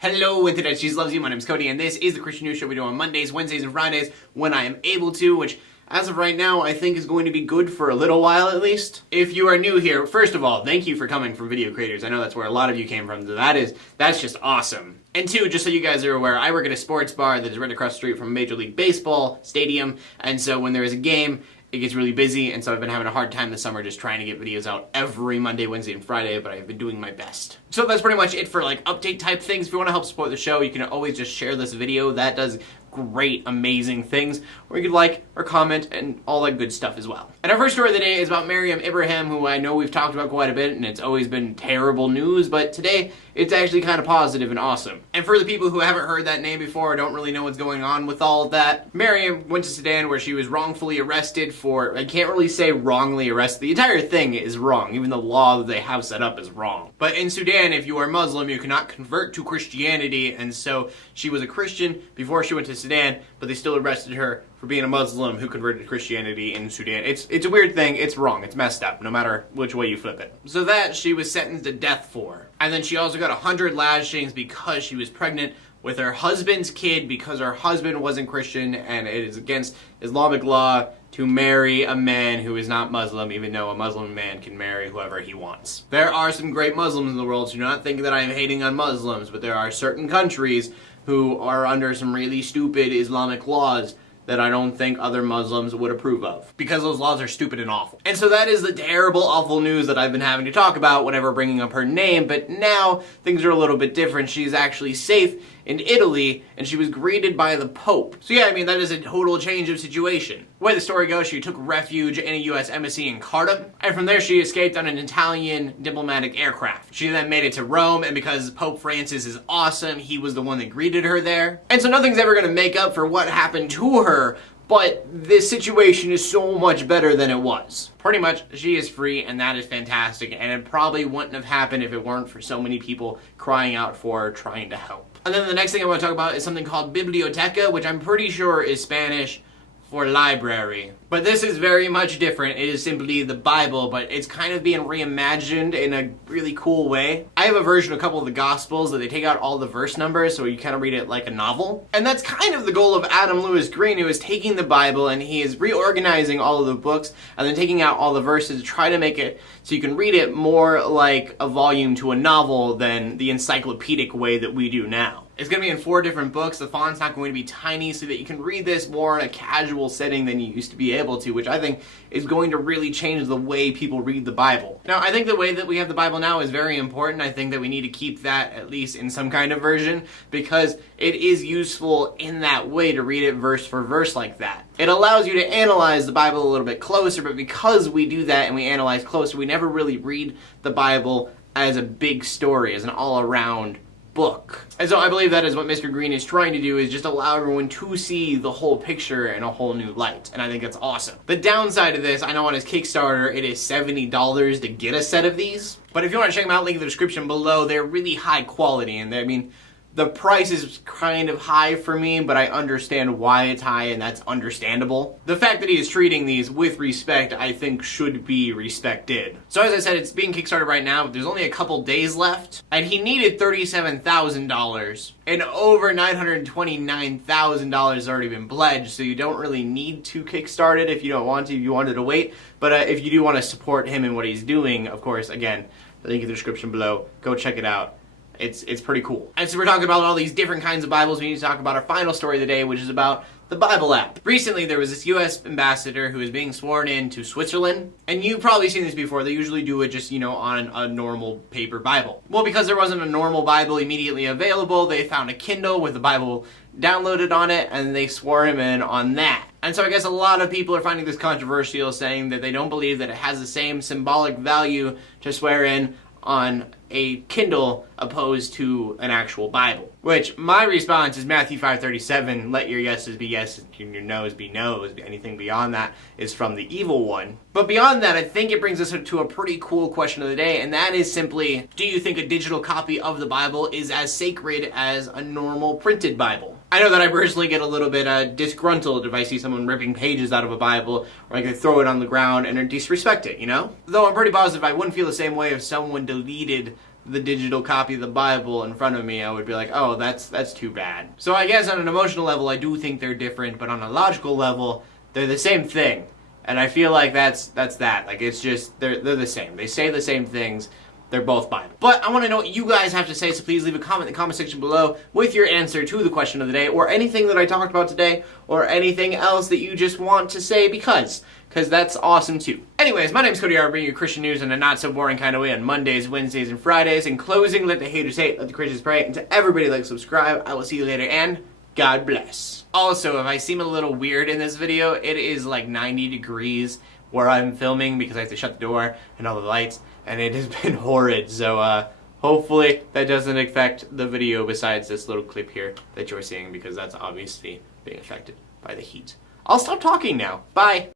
Hello, Internet, she loves you. My name's Cody, and this is the Christian News Show we do on Mondays, Wednesdays, and Fridays when I am able to, which, as of right now, I think is going to be good for a little while at least. If you are new here, first of all, thank you for coming from video creators. I know that's where a lot of you came from, so that's just awesome. And two, just so you guys are aware, I work at a sports bar that is right across the street from a Major League Baseball stadium, and so when there is a game, it gets really busy, and so I've been having a hard time this summer just trying to get videos out every Monday, Wednesday, and Friday, but I've been doing my best. So that's pretty much it for like update type things. If you want to help support the show, you can always just share this video. That does great, amazing things. Or you could like or comment and all that good stuff as well. And our first story of the day is about Miriam Ibrahim, who I know we've talked about quite a bit, and it's always been terrible news, but today it's actually kind of positive and awesome. And for the people who haven't heard that name before or don't really know what's going on with all of that, Mariam went to Sudan where she was wrongfully arrested for, I can't really say wrongly arrested, the entire thing is wrong, even the law that they have set up is wrong. But in Sudan, if you are Muslim, you cannot convert to Christianity, and so she was a Christian before she went to Sudan, but they still arrested her for being a Muslim who converted to Christianity in Sudan. It's a weird thing, it's wrong, it's messed up, no matter which way you flip it. So that she was sentenced to death for. And then she also got 100 lashings because she was pregnant with her husband's kid because her husband wasn't Christian, and it is against Islamic law to marry a man who is not Muslim, even though a Muslim man can marry whoever he wants. There are some great Muslims in the world, so do not think that I am hating on Muslims, but there are certain countries who are under some really stupid Islamic laws that I don't think other Muslims would approve of, because those laws are stupid and awful. And so that is the terrible, awful news that I've been having to talk about whenever bringing up her name, but now things are a little bit different. She's actually safe in Italy, and she was greeted by the Pope. So yeah, I mean, that is a total change of situation. The way the story goes, she took refuge in a U.S. embassy in Carta, and from there she escaped on an Italian diplomatic aircraft. She then made it to Rome, and because Pope Francis is awesome, he was the one that greeted her there. And so nothing's ever gonna make up for what happened to her, but this situation is so much better than it was. Pretty much, she is free, and that is fantastic, and it probably wouldn't have happened if it weren't for so many people crying out for her, trying to help. And then the next thing I want to talk about is something called Biblioteca, which I'm pretty sure is Spanish for library. But this is very much different. It is simply the Bible, but it's kind of being reimagined in a really cool way. I have a version of a couple of the Gospels that they take out all the verse numbers, so you kind of read it like a novel. And that's kind of the goal of Adam Lewis Green, who is taking the Bible and he is reorganizing all of the books and then taking out all the verses to try to make it so you can read it more like a volume to a novel than the encyclopedic way that we do now. It's going to be in 4 different books. The font's not going to be tiny so that you can read this more in a casual setting than you used to be able to, which I think is going to really change the way people read the Bible. Now, I think the way that we have the Bible now is very important. I think that we need to keep that at least in some kind of version because it is useful in that way to read it verse for verse like that. It allows you to analyze the Bible a little bit closer, but because we do that and we analyze closer, we never really read the Bible as a big story, as an all-around book. And so I believe that is what Mr. Green is trying to do, is just allow everyone to see the whole picture in a whole new light. And I think that's awesome. The downside of this, I know on his Kickstarter, it is $70 to get a set of these. But if you want to check them out, link in the description below. They're really high quality, and I mean, the price is kind of high for me, but I understand why it's high, and that's understandable. The fact that he is treating these with respect, I think, should be respected. So as I said, it's being Kickstarted right now, but there's only a couple days left, and he needed $37,000, and over $929,000 has already been pledged, so you don't really need to Kickstart it if you don't want to, if you wanted to wait. But if you do want to support him and what he's doing, of course, again, the link in the description below, go check it out. It's pretty cool. And so we're talking about all these different kinds of Bibles. We need to talk about our final story of the day, which is about the Bible app. Recently, there was this U.S. ambassador who is being sworn in to Switzerland. And you've probably seen this before. They usually do it just, on a normal paper Bible. Well, because there wasn't a normal Bible immediately available, they found a Kindle with the Bible downloaded on it, and they swore him in on that. And so I guess a lot of people are finding this controversial, saying that they don't believe that it has the same symbolic value to swear in on a Kindle opposed to an actual Bible. Which, my response is Matthew 5:37, let your yeses be yeses and your noes be noes. Anything beyond that is from the evil one. But beyond that, I think it brings us to a pretty cool question of the day, and that is simply, do you think a digital copy of the Bible is as sacred as a normal printed Bible? I know that I personally get a little bit disgruntled if I see someone ripping pages out of a Bible, or I could throw it on the ground and disrespect it, Though I'm pretty positive I wouldn't feel the same way if someone deleted the digital copy of the Bible in front of me, I would be like, oh, that's too bad. So I guess on an emotional level, I do think they're different, but on a logical level, they're the same thing. And I feel like that's that. Like, it's just, they're the same. They say the same things. They're both Bible. But I want to know what you guys have to say, so please leave a comment in the comment section below with your answer to the question of the day, or anything that I talked about today, or anything else that you just want to say, because that's awesome too. Anyways, my name's Cody. I bring you Christian news in a not so boring kind of way on Mondays, Wednesdays, and Fridays. In closing, let the haters hate, let the Christians pray, and to everybody like, subscribe. I will see you later, and God bless. Also, if I seem a little weird in this video, it is like 90 degrees where I'm filming because I have to shut the door and all the lights, and it has been horrid, so hopefully that doesn't affect the video besides this little clip here that you're seeing, because that's obviously being affected by the heat. I'll stop talking now. Bye!